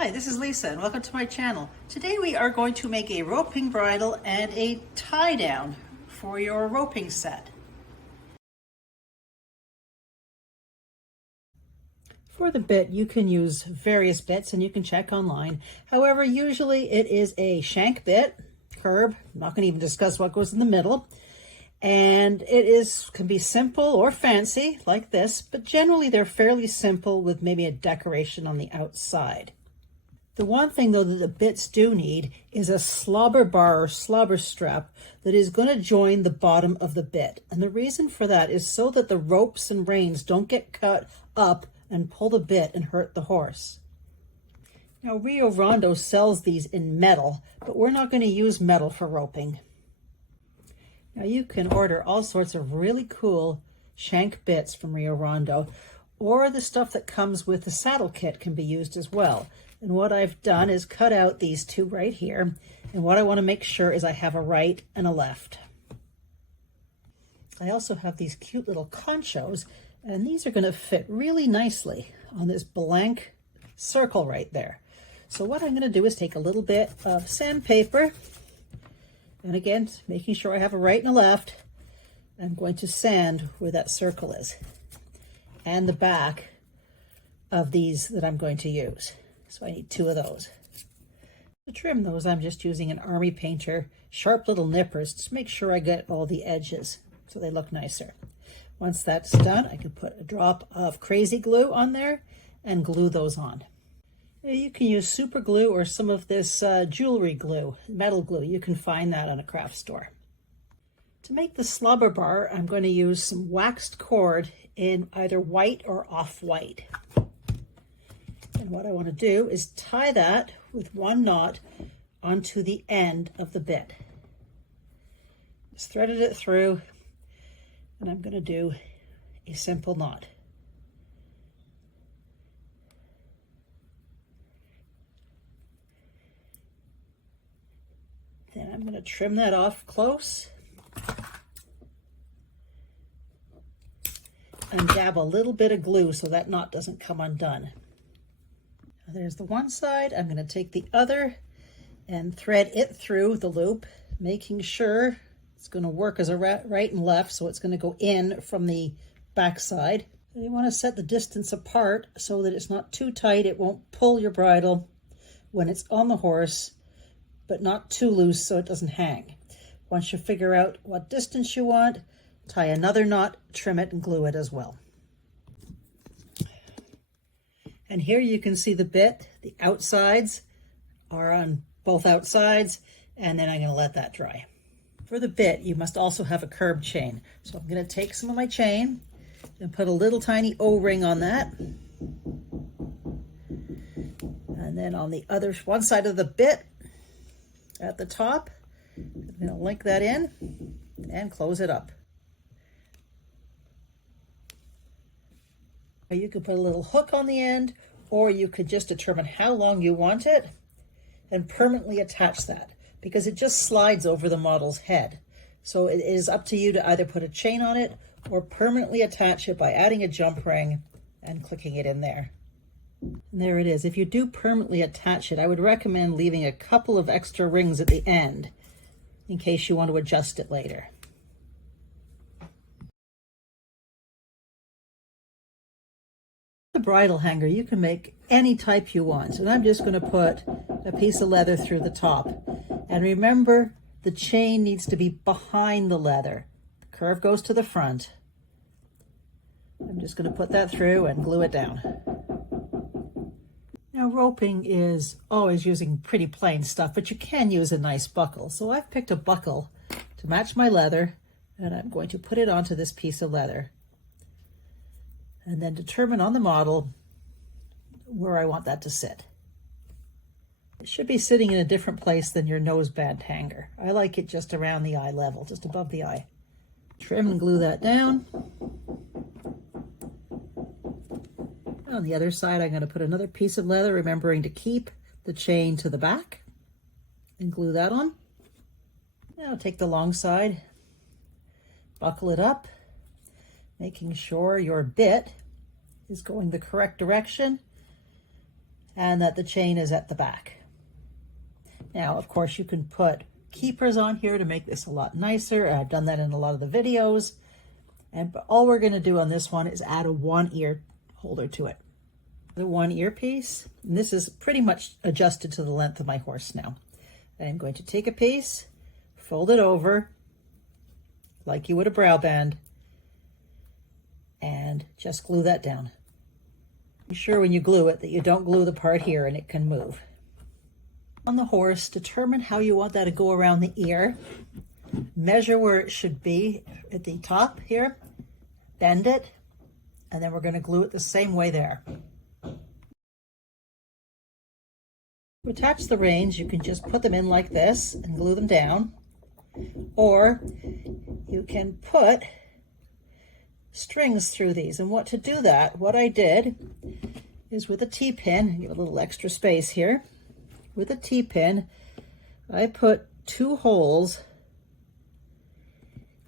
Hi, this is Lisa and welcome to my channel. Today we are going to make a roping bridle and a tie down for your roping set. For the bit, you can use various bits and you can check online. However, usually it is a shank bit, curb. I'm not going to even discuss what goes in the middle. And can be simple or fancy like this, but generally they're fairly simple with maybe a decoration on the outside. The one thing though that the bits do need is a slobber bar or slobber strap that is going to join the bottom of the bit. And the reason for that is so that the ropes and reins don't get cut up and pull the bit and hurt the horse. Now Rio Rondo sells these in metal, but we're not going to use metal for roping. Now you can order all sorts of really cool shank bits from Rio Rondo, or the stuff that comes with the saddle kit can be used as well. And what I've done is cut out these two right here. And what I want to make sure is I have a right and a left. I also have these cute little conchos, and these are going to fit really nicely on this blank circle right there. So what I'm going to do is take a little bit of sandpaper, and again, making sure I have a right and a left, I'm going to sand where that circle is and the back of these that I'm going to use. So I need two of those. To trim those, I'm just using an army painter, sharp little nippers, to make sure I get all the edges so they look nicer. Once that's done, I can put a drop of crazy glue on there and glue those on. You can use super glue or some of this jewelry glue, metal glue. You can find that on a craft store. To make the slobber bar, I'm going to use some waxed cord in either white or off-white. And what I want to do is tie that with one knot onto the end of the bit. Just threaded it through, and I'm going to do a simple knot. Then I'm going to trim that off close and dab a little bit of glue so that knot doesn't come undone. There's the one side. I'm going to take the other and thread it through the loop, making sure it's going to work as a right and left, so it's going to go in from the back side. And you want to set the distance apart so that it's not too tight. It won't pull your bridle when it's on the horse, but not too loose so it doesn't hang. Once you figure out what distance you want, tie another knot, trim it, and glue it as well. And here you can see the bit. The outsides are on both outsides, and then I'm going to let that dry. For the bit, you must also have a curb chain. So I'm going to take some of my chain and put a little tiny O-ring on that. And then on the other one side of the bit, at the top, I'm going to link that in and close it up. You could put a little hook on the end, or you could just determine how long you want it and permanently attach that, because it just slides over the model's head. So it is up to you to either put a chain on it or permanently attach it by adding a jump ring and clicking it in there. And there it is. If you do permanently attach it, I would recommend leaving a couple of extra rings at the end in case you want to adjust it later. The bridle hanger, you can make any type you want, and I'm just going to put a piece of leather through the top. And remember, the chain needs to be behind the leather. The curve goes to the front. I'm just going to put that through and glue it down. Now, roping is always using pretty plain stuff, but you can use a nice buckle. So I've picked a buckle to match my leather, and I'm going to put it onto this piece of leather and then determine on the model where I want that to sit. It should be sitting in a different place than your noseband hanger. I like it just around the eye level, just above the eye. Trim and glue that down. On the other side, I'm going to put another piece of leather, remembering to keep the chain to the back, and glue that on. Now take the long side, buckle it up, making sure your bit is going the correct direction, and that the chain is at the back. Now, of course, you can put keepers on here to make this a lot nicer. I've done that in a lot of the videos. But all we're going to do on this one is add a 1 ear holder to it. The 1 ear piece, and this is pretty much adjusted to the length of my horse now. I'm going to take a piece, fold it over like you would a brow band, and just glue that down. Be sure when you glue it that you don't glue the part here and it can move. On the horse, determine how you want that to go around the ear. Measure where it should be at the top here, bend it, and then we're going to glue it the same way there. To attach the reins, you can just put them in like this and glue them down, or you can put strings through these. And what to do that, what I did is with a T-pin, give a little extra space here, with a T-pin, I put 2 holes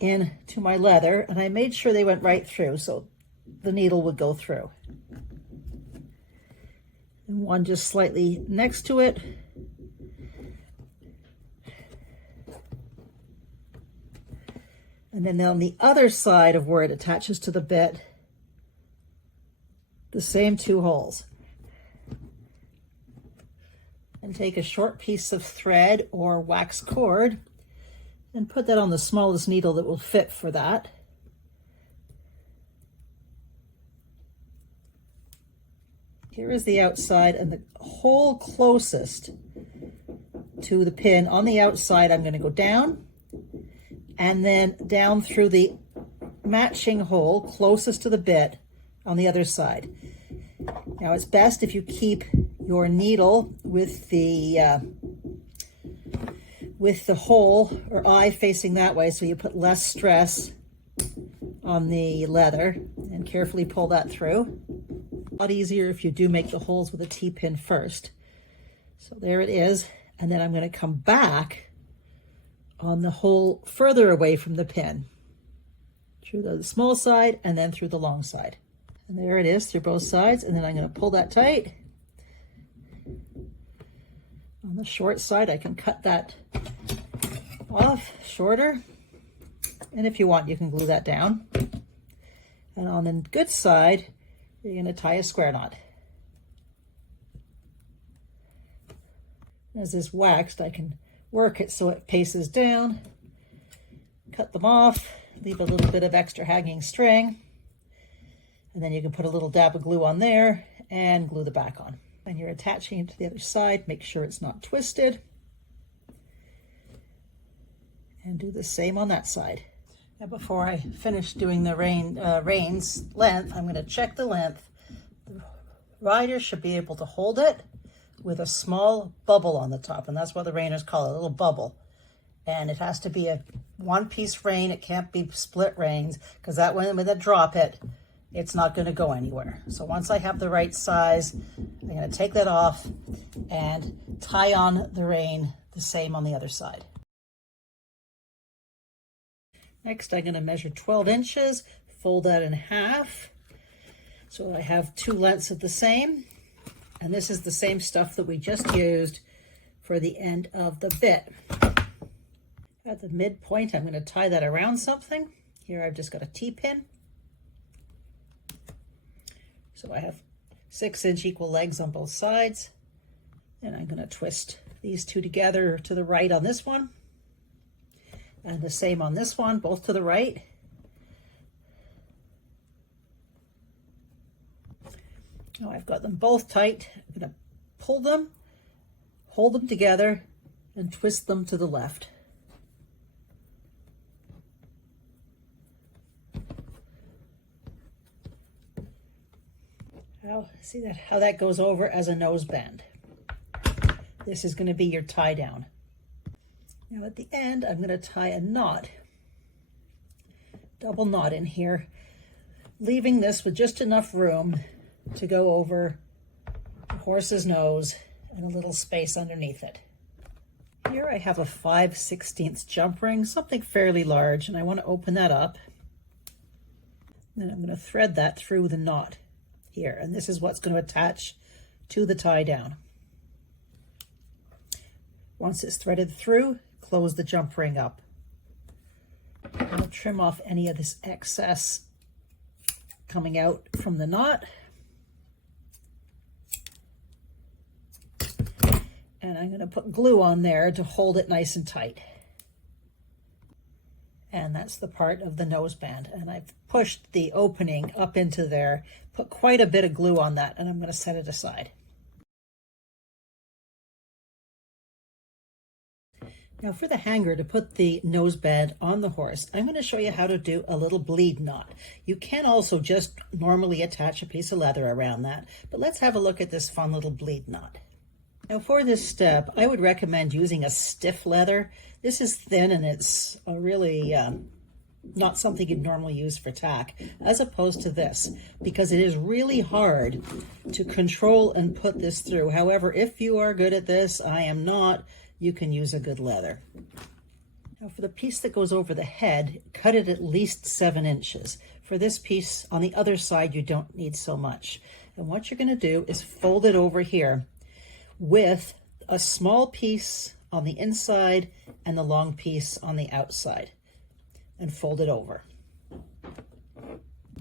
into my leather, and I made sure they went right through so the needle would go through. And one just slightly next to it. And then on the other side of where it attaches to the bit, the same 2 holes. And take a short piece of thread or wax cord and put that on the smallest needle that will fit for that. Here is the outside, and the hole closest to the pin on the outside, I'm going to go down and then down through the matching hole closest to the bit on the other side. Now it's best if you keep your needle with the hole or eye facing that way, so you put less stress on the leather, and carefully pull that through. A lot easier if you do make the holes with a T-pin first. So there it is, and then I'm going to come back on the hole further away from the pin, through the small side and then through the long side. And there it is through both sides, and then I'm going to pull that tight. On the short side, I can cut that off shorter, and if you want, you can glue that down. And on the good side, you're going to tie a square knot. As this waxed, I can work it so it paces down, cut them off, leave a little bit of extra hanging string, and then you can put a little dab of glue on there and glue the back on. And you're attaching it to the other side, make sure it's not twisted, and do the same on that side. Now before I finish doing the reins length, I'm going to check the length. The rider should be able to hold it with a small bubble on the top, and that's what the reiners call it, a little bubble. And it has to be a 1-piece rein. It can't be split reins, because that when they drop it, it's not going to go anywhere. So once I have the right size, I'm going to take that off and tie on the rein the same on the other side. Next, I'm going to measure 12 inches, fold that in half. So I have 2 lengths of the same. And this is the same stuff that we just used for the end of the bit. At the midpoint, I'm going to tie that around something. Here I've just got a T-pin. So I have 6-inch equal legs on both sides. And I'm going to twist these 2 together to the right on this one. And the same on this one, both to the right. Now I've got them both tight. I'm going to pull them, hold them together, and twist them to the left. Now, see that how that goes over as a nose bend. This is going to be your tie down. Now at the end, I'm going to tie a knot, double knot in here, leaving this with just enough room to go over the horse's nose and a little space underneath it. Here I have a 5/16 jump ring, something fairly large, and I want to open that up. Then I'm going to thread that through the knot here, and this is what's going to attach to the tie down. Once it's threaded through, close the jump ring up. I'll trim off any of this excess coming out from the knot. And I'm going to put glue on there to hold it nice and tight. And that's the part of the noseband. And I've pushed the opening up into there, put quite a bit of glue on that, and I'm going to set it aside. Now for the hanger to put the noseband on the horse, I'm going to show you how to do a little bleed knot. You can also just normally attach a piece of leather around that, but let's have a look at this fun little bleed knot. Now for this step, I would recommend using a stiff leather. This is thin and it's a really not something you'd normally use for tack, as opposed to this, because it is really hard to control and put this through. However, if you are good at this, I am not, you can use a good leather. Now for the piece that goes over the head, cut it at least 7 inches. For this piece on the other side, you don't need so much. And what you're going to do is fold it over here with a small piece on the inside and the long piece on the outside, and fold it over.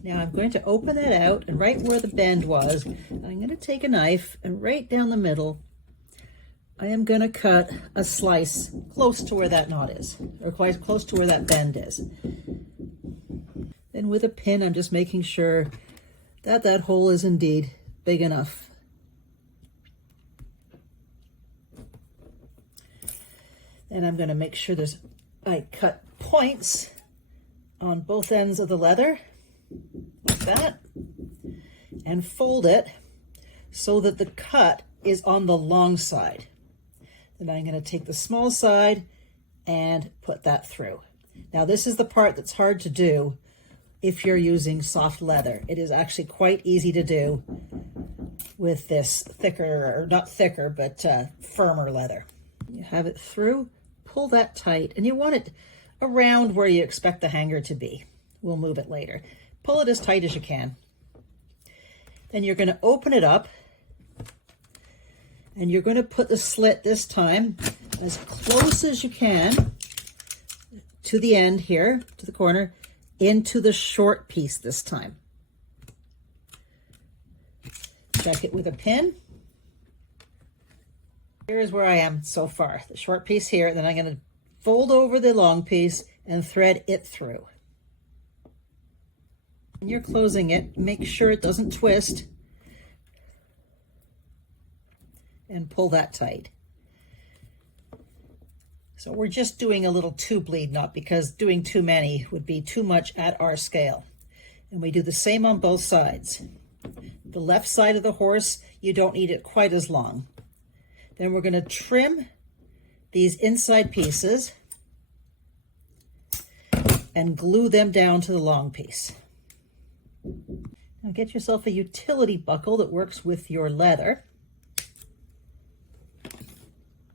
Now I'm going to open it out, and right where the bend was, I'm going to take a knife and right down the middle, I am going to cut a slice close to where that knot is, or quite close to where that bend is. Then with a pin, I'm just making sure that that hole is indeed big enough. And I'm going to make sure I cut points on both ends of the leather, like that, and fold it so that the cut is on the long side. Then I'm going to take the small side and put that through. Now this is the part that's hard to do if you're using soft leather. It is actually quite easy to do with this thicker, or not thicker, but firmer leather. You have it through, pull that tight, and you want it around where you expect the hanger to be. We'll move it later. Pull it as tight as you can. Then you're going to open it up, and you're going to put the slit this time as close as you can to the end here, to the corner, into the short piece this time. Check it with a pin. Here's where I am so far, the short piece here, then I'm going to fold over the long piece and thread it through. When you're closing it, make sure it doesn't twist, and pull that tight. So we're just doing a little 2 bleed knot, because doing too many would be too much at our scale. And we do the same on both sides. The left side of the horse, you don't need it quite as long. Then we're going to trim these inside pieces and glue them down to the long piece. Now get yourself a utility buckle that works with your leather.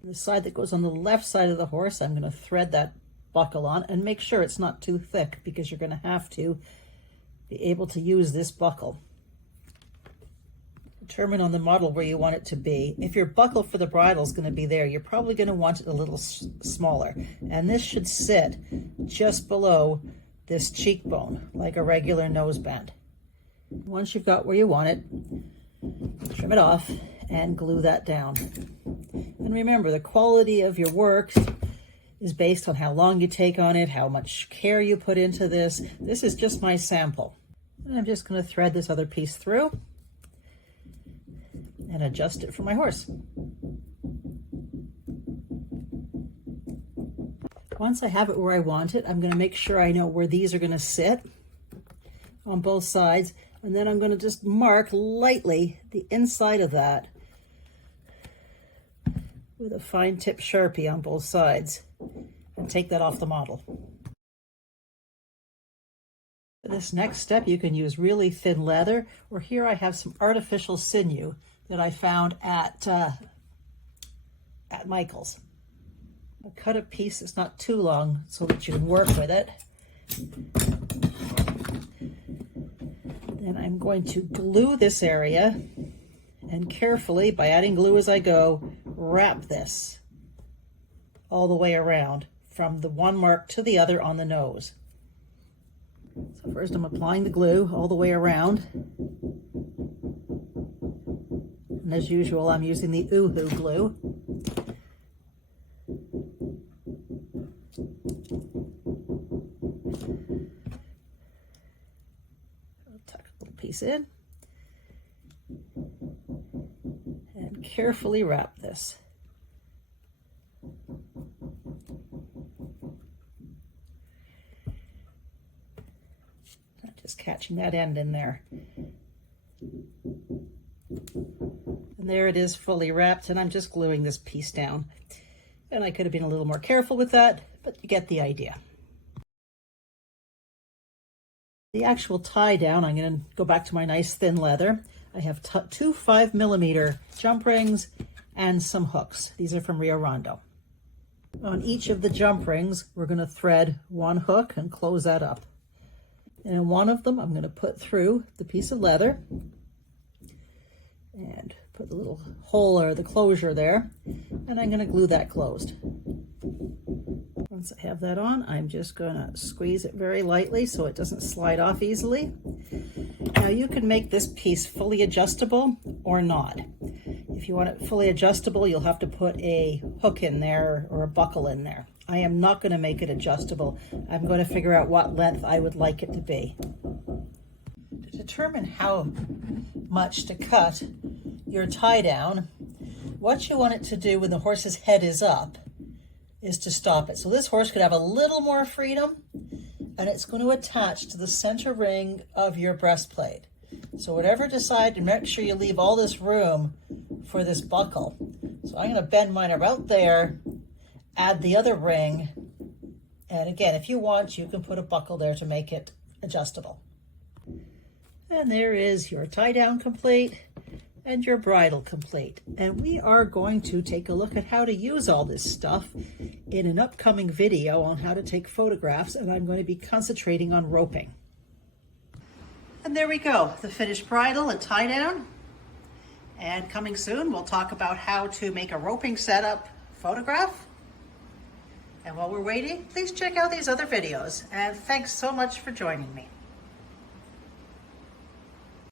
The side that goes on the left side of the horse, I'm going to thread that buckle on, and make sure it's not too thick, because you're going to have to be able to use this buckle. Determine on the model where you want it to be. If your buckle for the bridle is going to be there, you're probably going to want it a little smaller. And this should sit just below this cheekbone, like a regular noseband. Once you've got where you want it, trim it off and glue that down. And remember, the quality of your work is based on how long you take on it, how much care you put into this. This is just my sample. And I'm just going to thread this other piece through and adjust it for my horse. Once I have it where I want it, I'm going to make sure I know where these are going to sit on both sides, and then I'm going to just mark lightly the inside of that with a fine tip Sharpie on both sides, and take that off the model. For this next step, you can use really thin leather, or here I have some artificial sinew that I found at Michael's. I'll cut a piece that's not too long so that you can work with it. Then I'm going to glue this area and carefully, by adding glue as I go, wrap this all the way around from the one mark to the other on the nose. So first I'm applying the glue all the way around. And as usual, I'm using the Oohoo glue. I'll tuck a little piece in and carefully wrap this. Just catching that end in there. And there it is, fully wrapped, and I'm just gluing this piece down. And I could have been a little more careful with that, but you get the idea. The actual tie down, I'm going to go back to my nice thin leather. I have two 5mm jump rings and some hooks. These are from Rio Rondo. On each of the jump rings, we're going to thread one hook and close that up. And in one of them, I'm going to put through the piece of leather and put the little hole or the closure there, and I'm going to glue that closed. Once I have that on, I'm just going to squeeze it very lightly so it doesn't slide off easily. Now you can make this piece fully adjustable or not. If you want it fully adjustable, you'll have to put a hook in there or a buckle in there. I am not going to make it adjustable. I'm going to figure out what length I would like it to be. To determine how much to cut your tie down, what you want it to do when the horse's head is up is to stop it. So this horse could have a little more freedom, and it's going to attach to the center ring of your breastplate. So whatever you decide, to make sure you leave all this room for this buckle. So I'm going to bend mine about there, add the other ring, and again, if you want, you can put a buckle there to make it adjustable. And there is your tie down complete and your bridle complete. And we are going to take a look at how to use all this stuff in an upcoming video on how to take photographs, and I'm going to be concentrating on roping. And there we go, the finished bridle and tie down. And coming soon, we'll talk about how to make a roping setup photograph. And while we're waiting, please check out these other videos. And thanks so much for joining me.